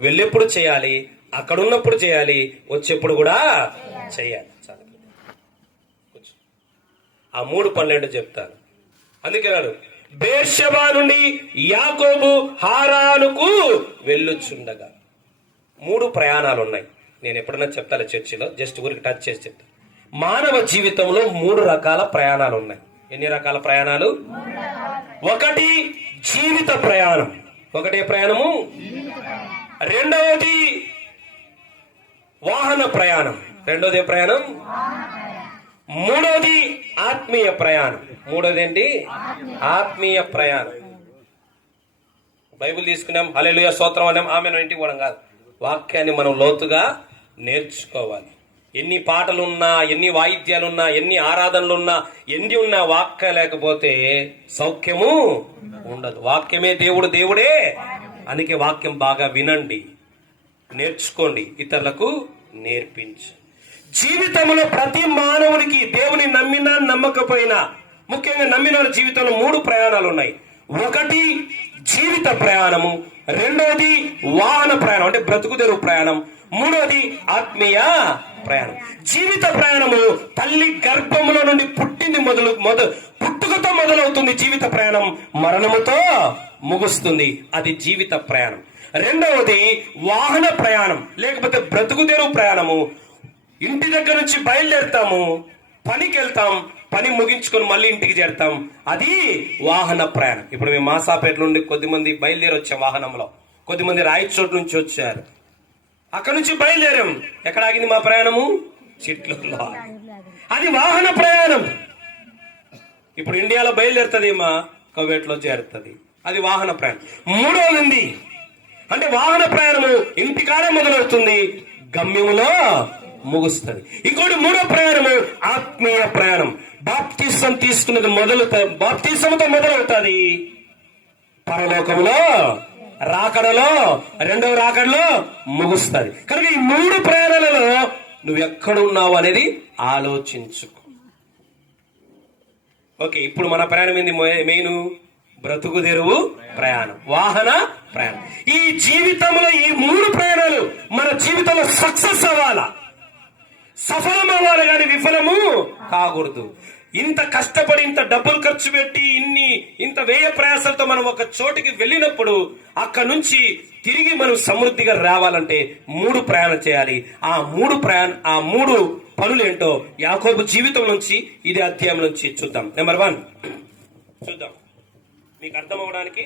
వెళ్ళేప్పుడు చేయాలి అక్కడ ఉన్నప్పుడు చేయాలి వచ్చేప్పుడు కూడా చేయాలి. చాలు. ఆ మూడు పన్నెండు చెప్తాను. అందుకే నాడు బేర్షబా నుండి యాకోబు హారానుకు వెళ్ళుచుండగా. మూడు ప్రయాణాలు ఉన్నాయి నేను ఎప్పుడన్నా చెప్తాను చర్చిలో? జస్ట్ ఊరికి టచ్ చేసి చెప్తాను మానవ జీవితంలో మూడు రకాల ప్రయాణాలు ఉన్నాయి ఎన్ని రకాల ప్రయాణాలు? ఒకటి జీవిత ప్రయాణం. ఒకటే ప్రయాణము? రెండవది వాహన ప్రయాణం. రెండవది ప్రయాణం? మూడవది ఆత్మీయ ప్రయాణం. మూడవది ఏంటి ఆత్మీయ ప్రయాణం. బైబిల్ తీసుకున్నాం. అలెలుయ స్తోత్రం అన్నాం. ఆమె ఇంటికి పోవడం కాదు. వాక్యాన్ని మనం లోతుగా నేర్చుకోవాలి. ఎన్ని పాటలున్నా ఎన్ని వాయిద్యాలున్నా ఎన్ని ఆరాధనలున్నా ఎన్ని ఉన్నా వాక్య లేకపోతే సౌఖ్యము ఉండదు. వాక్యమే దేవుడు దేవుడే. అందుకే వాక్యం బాగా వినండి నేర్చుకోండి ఇతరులకు నేర్పించు జీవితంలో ప్రతి మానవునికి దేవుని నమ్మినా నమ్మకపోయినా ముఖ్యంగా నమ్మిన జీవితంలో మూడు ప్రయాణాలు ఉన్నాయి. ఒకటి జీవిత ప్రయాణము రెండోది వాహన ప్రయాణం అంటే బ్రతుకు తెరువు ప్రయాణం మూడోది ఆత్మీయ ప్రయాణం. జీవిత ప్రయాణము తల్లి గర్భములో నుండి పుట్టింది మొదలు మొదలు పుట్టుకతో మొదలవుతుంది జీవిత ప్రయాణం మరణముతో ముగుస్తుంది. అది జీవిత ప్రయాణం. రెండవది వాహన ప్రయాణం. లేకపోతే బ్రతుకుదేరు ప్రయాణము. ఇంటి దగ్గర నుంచి బయలుదేరుతాము. పనికి వెళ్తాం. పని ముగించుకొని మళ్ళీ ఇంటికి చేరుతాం. అది వాహన ప్రయాణం. ఇప్పుడు మేము మాసాపేట నుండి కొద్దిమంది బయలుదేరి వచ్చాం వాహనంలో. కొద్దిమంది రాయచోటు నుంచి వచ్చారు. అక్కడ నుంచి బయలుదేరాం. ఎక్కడ ఆగింది మా ప్రయాణము? చిట్లలో అది వాహన ప్రయాణం. ఇప్పుడు ఇండియాలో బయలుదేరుతుంది మా కోవేట్లో చేరుతుంది. అది వాహన ప్రయాణం. మూడవది ఉంది అంటే వాహన ప్రయాణము ఇంటికాడే మొదలవుతుంది. గమ్యములో ముగుస్తుంది. ఇంకోటి మూడో ప్రయాణము ఆత్మీయ ప్రయాణం. బాప్తీసం తీసుకున్నది మొదలు బాప్తీసంతో మొదలవుతుంది. పరలోకంలో రాకడలో రెండవ రాకడలో ముగుస్తుంది. కనుక ఈ మూడు ప్రయాణాలలో నువ్వు ఎక్కడ ఉన్నావు అనేది ఆలోచించుకో. ఓకే ఇప్పుడు మన ప్రయాణం ఏంది? మెయిన్? బ్రతుకు తెరువు ప్రయాణం వాహన ప్రయాణం. ఈ జీవితంలో ఈ మూడు ప్రయాణాలు మన జీవితంలో సక్సెస్ అవ్వాలా? సఫలం అవ్వాలి కానీ విఫలము కాకూడదు. ఇంత కష్టపడి ఇంత డబ్బులు ఖర్చు పెట్టి ఇన్ని ఇంత వ్యయ ప్రయాసాలతో మనం ఒక చోటికి వెళ్ళినప్పుడు అక్కడ నుంచి తిరిగి మనం సమృద్ధిగా రావాలంటే మూడు ప్రయాణం చేయాలి. ఆ మూడు ప్రయాణ ఆ మూడు పనులు ఏంటో యాకోబు జీవితం నుంచి ఇది అధ్యాయం నుంచి చూద్దాం. నెంబర్ వన్ చూద్దాం. మీకు అర్థం అవడానికి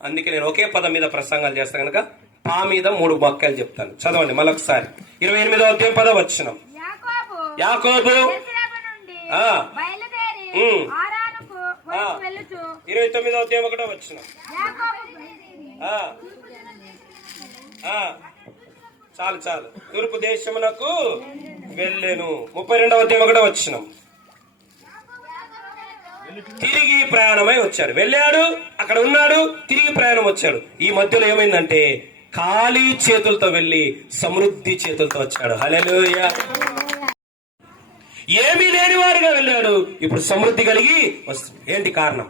అందుకే నేను ఒకే పదం మీద ప్రసంగాలు చేస్తాను కనుక పా మీద మూడు వాక్యాలు చెప్తాను. చదవండి మళ్ళొకసారి ఇరవై ఎనిమిదో అధ్యాయం పదం వచ్చినాం యాకోబు ఇరవై తొమ్మిదో అధ్యాయం ఒకటో వచ్చినాం. చాలు చాలు. తూర్పు దేశమునకు వెళ్ళాను. ముప్పై రెండవ అధ్యాయం ఒకటో వచ్చినాం తిరిగి ప్రయాణమై వచ్చాడు. వెళ్ళాడు అక్కడ ఉన్నాడు తిరిగి ప్రయాణం వచ్చాడు. ఈ మధ్యలో ఏమైందంటే ఖాళీ చేతులతో వెళ్ళి సమృద్ధి చేతులతో వచ్చాడు. హల్లెలూయా. ఏమీ లేనివాడుగా వెళ్ళాడు. ఇప్పుడు సమృద్ధి కలిగి వస్తుంది ఏంటి కారణం?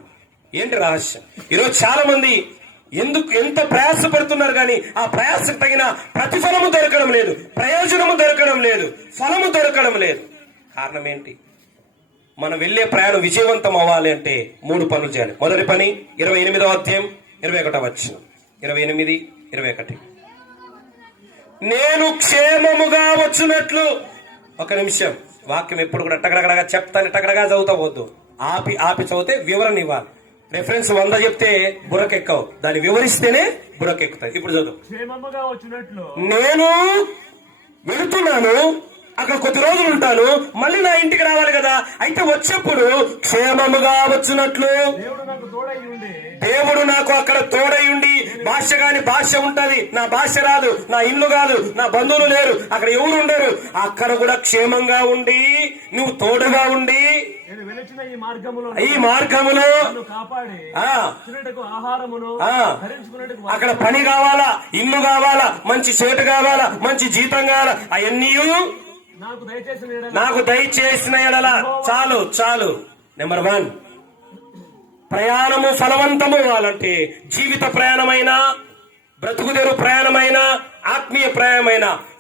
ఏంటి రహస్యం? ఈరోజు చాలా మంది ఎందుకు ఎంత ప్రయాసపడుతున్నారు కానీ ఆ ప్రయాసకు తగిన ప్రతిఫలము దొరకడం లేదు. ప్రయోజనము దొరకడం లేదు. ఫలము దొరకడం లేదు. కారణం ఏంటి? మనం వెళ్ళే ప్రయాణం విజయవంతం అవ్వాలి అంటే మూడు పనులు చేయాలి. మొదటి పని ఇరవై ఎనిమిదో అధ్యాయం ఇరవై ఒకటో వచ్చిన ఇరవై ఎనిమిది ఇరవై ఒకటి. నేను క్షేమముగా వచ్చినట్లు. ఒక నిమిషం. వాక్యం ఎప్పుడు కూడా టగడగడగా చెప్తాను టగడగా చదువుతా పోద్దు ఆపి ఆపి చదివితే వివరణ ఇవ్వాలి. రెఫరెన్స్ వంద చెప్తే బుర్రకెక్కవు. దాన్ని వివరిస్తేనే బుర్రకెక్కుతాయి. ఇప్పుడు చదువు. నేను వెళుతున్నాను అక్కడ కొద్ది రోజులు ఉంటాను. మళ్ళీ నా ఇంటికి రావాలి కదా. అయితే వచ్చేప్పుడు క్షేమముగా వచ్చినట్లు. దేవుడు నాకు అక్కడ తోడై ఉండి భాష కాని భాష ఉంటది. నా భాష రాదు నా ఇల్లు కాదు నా బంధువులు లేరు అక్కడ ఎవరు ఉండరు. అక్కడ కూడా క్షేమంగా ఉండి నువ్వు తోడుగా ఉండి ఈ మార్గములో అక్కడ పని కావాలా ఇల్లు కావాలా మంచి చేటు కావాలా మంచి జీతం కావాలా అవన్నీ నాకు దయచేసిన యెడల ఎడల. చాలు చాలు. నెంబర్ వన్ ప్రయాణము ఫలవంతము అవ్వాలంటే జీవిత ప్రయాణమైన బ్రతుకుదెరు ప్రయాణమైన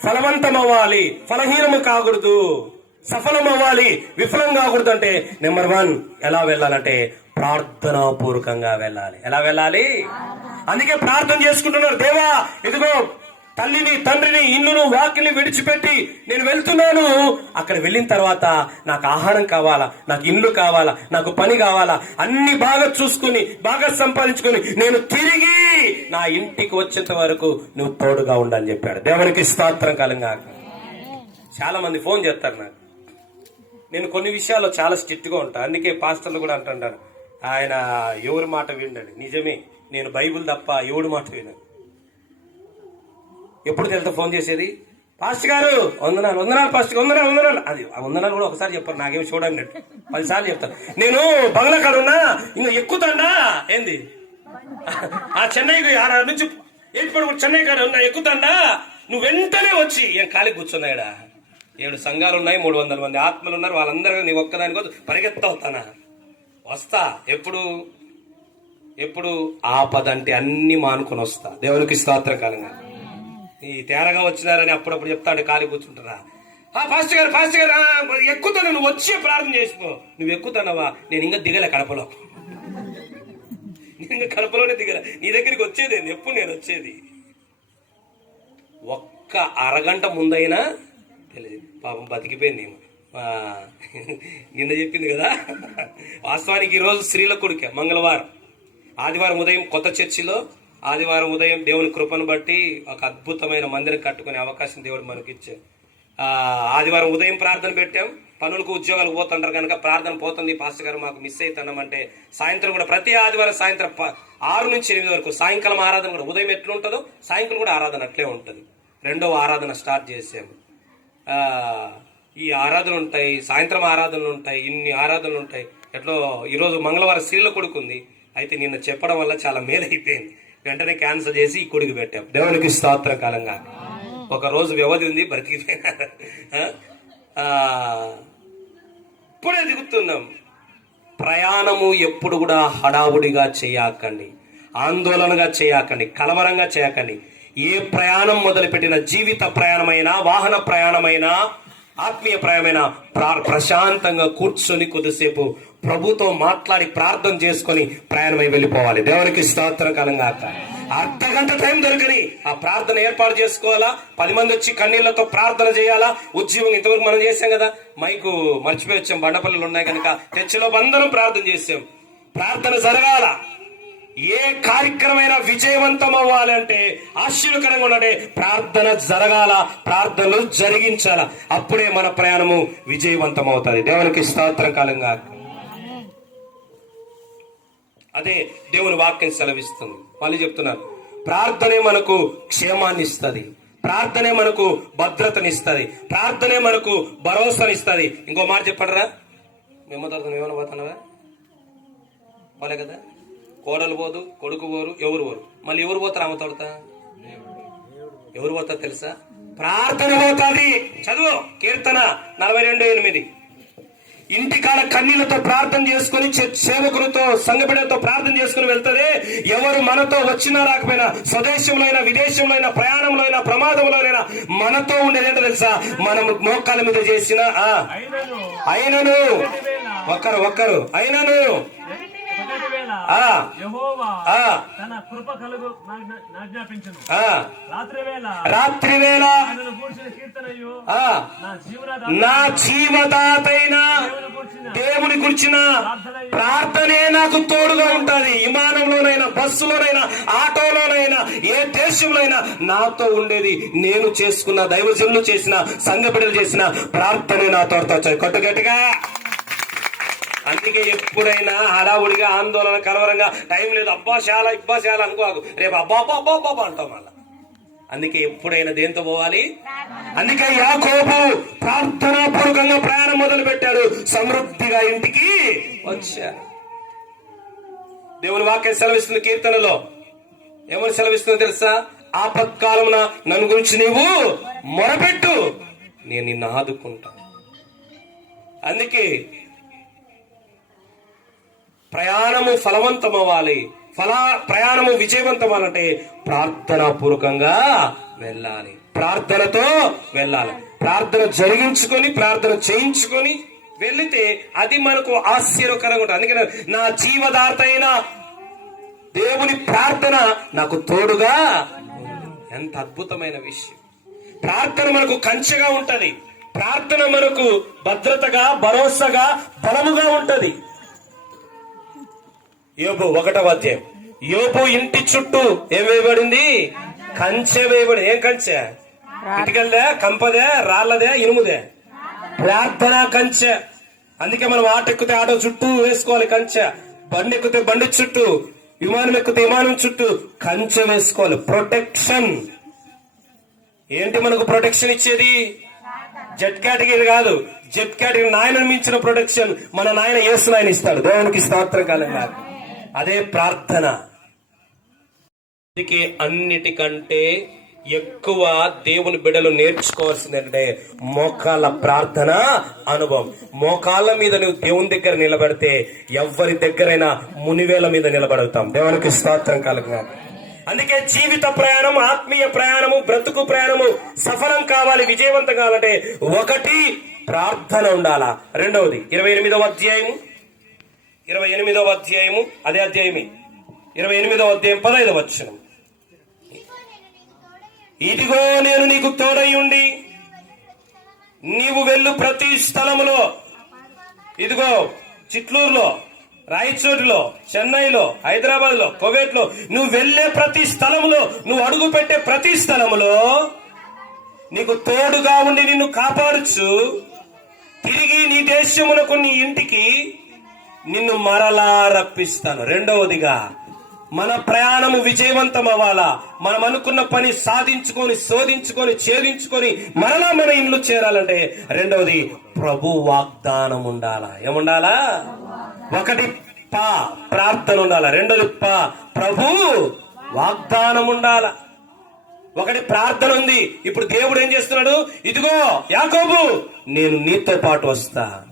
ఫలవంతం అవ్వాలి ఫలహీనము కాకూడదు. సఫలం అవ్వాలి విఫలం కాకూడదు అంటే నెంబర్ వన్ ఎలా వెళ్ళాలంటే ప్రార్థనాపూర్వకంగా వెళ్ళాలి. ఎలా వెళ్ళాలి? అందుకే ప్రార్థన చేసుకుంటున్నారు. దేవా ఇదిగో తల్లిని తండ్రిని ఇల్లును వాకిల్ని విడిచిపెట్టి నేను వెళ్తున్నాను. అక్కడ వెళ్ళిన తర్వాత నాకు ఆహారం కావాలా నాకు ఇల్లు కావాలా నాకు పని కావాలా అన్ని బాగా చూసుకుని బాగా సంపాదించుకుని నేను తిరిగి నా ఇంటికి వచ్చేంత వరకు నువ్వు తోడుగా ఉండని చెప్పాడు. దేవునికి స్తోత్రం కలంగా చాలా మంది ఫోన్ చేస్తారు నాకు. నేను కొన్ని విషయాల్లో చాలా స్ట్రిక్ట్గా ఉంటాను అందుకే పాస్టర్లు కూడా అంటుంటారు. ఆయన ఎవరి మాట వినండి. నిజమే. నేను బైబిల్ తప్ప ఎవడి మాట వినను. ఎప్పుడు తెలుసా ఫోన్ చేసేది? పాస్ట్ గారు వందనాలు వందనాలు పాస్ట్ వందనాలు వందనాలు. అది ఆ వందనాలు కూడా ఒకసారి చెప్పారు నాకేం చూడండి పదిసార్లు చెప్తాను నేను బంగ్లా కాడ ఉన్నా ఇంకా ఎక్కుతాండా? ఏంది? ఆ చెన్నైకి ఆడ నుంచి ఏడుపడు చెన్నై కాడ ఉన్నా ఎక్కుతాండా? నువ్వు వెంటనే వచ్చి ఏం ఖాళీ కూర్చున్నాయడా ఏడు సంఘాలు ఉన్నాయి మూడు వందల మంది ఆత్మలు ఉన్నారు వాళ్ళందరూ నీ ఒక్కదాని కోసం పరిగెత్తవుతానా? వస్తా ఎప్పుడు? ఎప్పుడు? ఆపదంటే అన్ని మానుకొని వస్తా. దేవునికి స్తోత్రకాలంగా. ఈ తేరగా వచ్చినారని అప్పుడప్పుడు చెప్తాడు ఖాళీ కూర్చుంటారా? ఆ ఫాస్ట్ గారు ఫాస్ట్ గారు ఎక్కుతాను నువ్వు వచ్చి ప్రార్థన చేసుకో. నువ్వు ఎక్కుతానవా? నేను ఇంకా దిగలే కడపలో. నేను ఇంకా కడపలోనే దిగలే. నీ దగ్గరికి వచ్చేది ఎప్పుడు నేను వచ్చేది? ఒక్క అరగంట ముందైనా తెలియదు. పాపం బతికిపోయింది నిన్న చెప్పింది కదా? వాస్తవానికి ఈరోజు స్త్రీల కొడుకే మంగళవారం. ఆదివారం ఉదయం కొత్త చర్చిలో ఆదివారం ఉదయం దేవుని కృపను బట్టి ఒక అద్భుతమైన మందిరం కట్టుకునే అవకాశం దేవుడు మనకి ఇచ్చాడు ఆదివారం ఉదయం ప్రార్థన పెట్టాం. పనులకు ఉద్యోగాలు పోతుంటారు కనుక ప్రార్థన పోతుంది. పాస్టర్ గారు మాకు మిస్ అవుతున్నామంటే సాయంత్రం కూడా ప్రతి ఆదివారం సాయంత్రం ప- ఆరు నుంచి ఎనిమిది వరకు సాయంకాలం ఆరాధన కూడా ఉదయం ఎట్లుంటుందో సాయంకాలం కూడా ఆరాధన అట్లే ఉంటుంది. రెండవ ఆరాధన స్టార్ట్ చేసాము ఈ ఆరాధనలు ఉంటాయి సాయంత్రం ఆరాధనలు ఉంటాయి ఇన్ని ఆరాధనలు ఉంటాయి. ఎట్లో ఈరోజు మంగళవారం స్త్రీల కొడుకుంది. అయితే నిన్న చెప్పడం వల్ల చాలా మేలైపోయింది. వెంటనే క్యాన్సల్ చేసి ఇక్కడికి పెట్టాం. దేవునికి స్తోత్ర కాలంగా. ఒక రోజు వ్యవధి ఉంది బ్రతికిపోయినా. ఇప్పుడే దిగుతున్నాం. ప్రయాణము ఎప్పుడు కూడా హడావుడిగా చేయకండి. ఆందోళనగా చేయకండి కలవరంగా చేయకండి. ఏ ప్రయాణం మొదలుపెట్టిన జీవిత ప్రయాణమైనా వాహన ప్రయాణమైనా ఆత్మీయ ప్రయాణమైన ప్రా- ప్రశాంతంగా కూర్చొని కొద్దిసేపు ప్రభుతో మాట్లాడి ప్రార్థన చేసుకొని ప్రయాణమై వెళ్ళిపోవాలి. దేవునికి స్తోత్రం కాలంగా అర్ధ గంట టైం దొరకని ఆ ప్రార్థన ఏర్పాటు చేసుకోవాలా? పది మంది వచ్చి కన్నీళ్ళతో ప్రార్థన చేయాలా? ఉద్యమం ఇంతవరకు మనం చేసాం కదా? మైకు మర్చిపోయి వచ్చాం. బండపల్లిలు ఉన్నాయి కనుక చర్చిలో అందరం ప్రార్థన చేసాం. ప్రార్థన జరగాల? ఏ కార్యక్రమైనా విజయవంతం అవ్వాలంటే ఆశ్చర్యకరంగా ఆశీర్వకరంగా ప్రార్థన జరగాల ప్రార్థనలు జరిగించాల. అప్పుడే మన ప్రయాణము విజయవంతం అవుతుంది దేవునికి స్తోత్రకాలంగా అదే దేవుని వాక్యం సెలవిస్తుంది. మళ్ళీ చెప్తున్నారు ప్రార్థనే మనకు క్షేమాన్ని ఇస్తుంది ప్రార్థనే మనకు భద్రతనిస్తుంది. ప్రార్థనే మనకు భరోసానిస్తుంది. ఇంకో మాట చెప్పడరా? మేము తర్వాత ఏమైనా పోతున్నావా? పోలే కదా? కోడలు పోదు కొడుకు పోరు ఎవరు పోరు? మళ్ళీ ఎవరు పోతారు ఆమె తోడతా? ఎవరు పోతారు తెలుసా? ప్రార్థన పోతాది. చదువు కీర్తన నలభై రెండు ఎనిమిది ఇంటికాడ కన్నీళ్ళతో ప్రార్థన చేసుకుని సేవకులతో సంఘబిడలతో ప్రార్థన చేసుకుని వెళ్తుంది. ఎవరు మనతో వచ్చినా రాకపోయినా స్వదేశంలోనైనా విదేశంలోనైనా ప్రయాణంలోనైనా ప్రమాదంలోనైనా మనతో ఉండేది ఏంటో తెలుసా? మనం మోకాల మీద చేసిన ఆ, అయినను. ఒక్కరు ఒక్కరు అయినను మొదటి వేళ ఆ యెహోవా ఆ తన కృప కలుగు నాజ్ఞాపించను. ఆ. రాత్రి వేళ రాత్రి వేళ నా జీవదాతైన దేవుని గురించిన ప్రార్థనే నాకు తోడుగా ఉంటది విమానంలోనైనా బస్సులోనైనా ఆటోలోనైనా ఏ దేశంలోనైనా నాతో ఉండేది నేను చేసుకున్న దైవజనులు చేసిన సంఘ బిడ్డలు చేసిన ప్రార్థనే నా తోడుతో వచ్చాయి. కొట్టు గట్టిగా. అందుకే ఎప్పుడైనా హడావుడిగా ఆందోళన కలవరంగా టైం లేదు అబ్బా చాలా ఇబ్బా చాలా అనుకోకు. రేపు అబ్బా అబ్బా అబ్బా అబ్బా అంటాం మళ్ళా. అందుకే ఎప్పుడైనా దేంతో పోవాలి? అందుకే యాకోబు ప్రార్థనా పూర్వకంగా ప్రయాణం మొదలు పెట్టాడు సమృద్ధిగా ఇంటికి వచ్చారు దేవుని వాక్యం సెలవిస్తుంది కీర్తనలో. ఏమని సెలవిస్తుందో తెలుసా? ఆపత్కాలమున నన్ను గురించి నీవు మొరపెట్టు. నేను నిన్ను ఆదుకుంటా. అందుకే ప్రయాణము ఫలవంతం అవ్వాలి ఫలా ప్రయాణము విజయవంతం అవ్వాలంటే ప్రార్థన పూర్వకంగా వెళ్ళాలి. ప్రార్థనతో వెళ్ళాలి. ప్రార్థన జరిగించుకొని ప్రార్థన చేయించుకొని వెళితే అది మనకు ఆశ్చర్యకరంగా ఉంటుంది. అందుకని నా జీవదార్త అయిన దేవుని ప్రార్థన నాకు తోడుగా ఎంత అద్భుతమైన విషయం. ప్రార్థన మనకు కంచెగా ఉంటది. ప్రార్థన మనకు భద్రతగా భరోసాగా బలముగా ఉంటది. యోబు ఒకటవ అధ్యాయం. యోబు ఇంటి చుట్టూ ఏం వేయబడింది? కంచె వేయబడి ఏం కంచె? ఇటుకల్దే కంపదే రాళ్ళదే ఇనుముదే. ప్రార్థన కంచె. అందుకే మనం ఆట ఎక్కితే ఆటో చుట్టూ వేసుకోవాలి కంచె. బండి ఎక్కితే బండి చుట్టూ విమానం ఎక్కితే విమానం చుట్టూ కంచె వేసుకోవాలి. ప్రొటెక్షన్. ఏంటి మనకు ప్రొటెక్షన్ ఇచ్చేది? జెట్ కేటగిరీ కాదు. జెట్ కేటగిరీ నాయన మించిన ప్రొటెక్షన్. మన నాయన ఏసు నాయన ఇస్తాడు. దేవునికి స్తోత్రం కాలంగా అదే ప్రార్థన. అందుకే అన్నిటికంటే ఎక్కువ దేవుని బిడలు నేర్చుకోవాల్సింది ఏంటంటే ప్రార్థన అనుభవం. మోకాళ్ళ మీద నువ్వు దేవుని దగ్గర నిలబడితే ఎవరి దగ్గరైనా మునివేల మీద నిలబడతాం. దేవునికి స్తోత్రం కలుగుతాం అందుకే జీవిత ప్రయాణం ఆత్మీయ ప్రయాణము బ్రతుకు ప్రయాణము సఫలం కావాలి విజయవంతం కావాలంటే ఒకటి ప్రార్థన ఉండాలా? రెండవది ఇరవై ఎనిమిదవ అధ్యాయము. ఇరవై ఎనిమిదవ అధ్యాయము అదే అధ్యాయమే. ఇరవై ఎనిమిదవ అధ్యాయం పదహైదవ వచ్చిన ఇదిగో నేను నీకు తోడై ఉండి నీవు వెళ్ళు ప్రతి స్థలములో. ఇదిగో చిట్లూరులో రాయచూరులో చెన్నైలో హైదరాబాద్లో లో నువ్వు వెళ్ళే ప్రతి స్థలములో నువ్వు అడుగు పెట్టే ప్రతి స్థలములో నీకు తోడుగా ఉండి నిన్ను కాపాడుచు. తిరిగి నీ దేశమునకు నీ ఇంటికి నిన్ను మరలా రప్పిస్తాను. రెండవదిగా మన ప్రయాణము విజయవంతం అవ్వాలా మనం అనుకున్న పని సాధించుకొని శోధించుకొని ఛేదించుకొని మరలా మన ఇండ్లు చేరాలంటే రెండవది ప్రభు వాగ్దానం ఉండాలా? ఏముండాలా? ఒకటి పా ప్రార్థన ఉండాలా? రెండోది పా ప్రభు వాగ్దానం ఉండాలా? ఒకటి ప్రార్థన ఉంది. ఇప్పుడు దేవుడు ఏం చేస్తున్నాడు? ఇదిగో యాకోబు నేను నీతో పాటు వస్తా.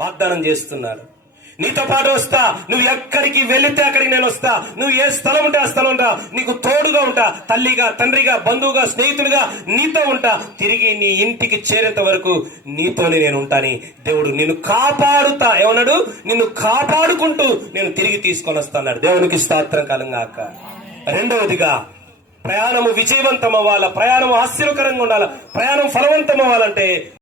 వాగ్దానం చేస్తున్నాడు. నీతో పాటు వస్తా. నువ్వు ఎక్కడికి వెళితే అక్కడికి నేను వస్తా. నువ్వు ఏ స్థలం ఉంటే ఆ స్థలం ఉంటా నీకు తోడుగా ఉంటా. తల్లిగా తండ్రిగా బంధువుగా స్నేహితుడిగా నీతో ఉంటా. తిరిగి నీ ఇంటికి చేరేంత వరకు నీతోనే నేను ఉంటాని. దేవుడు నిన్ను కాపాడుతా. ఏమన్నాడు? నిన్ను కాపాడుకుంటూ నేను తిరిగి తీసుకొని వస్తాడు దేవునికి స్తోత్రం కలంగాక రెండవదిగా ప్రయాణము విజయవంతం అవ్వాలా ప్రయాణం ఆశ్చర్యకరంగా ఉండాలా? ప్రయాణం ఫలవంతం అవ్వాలంటే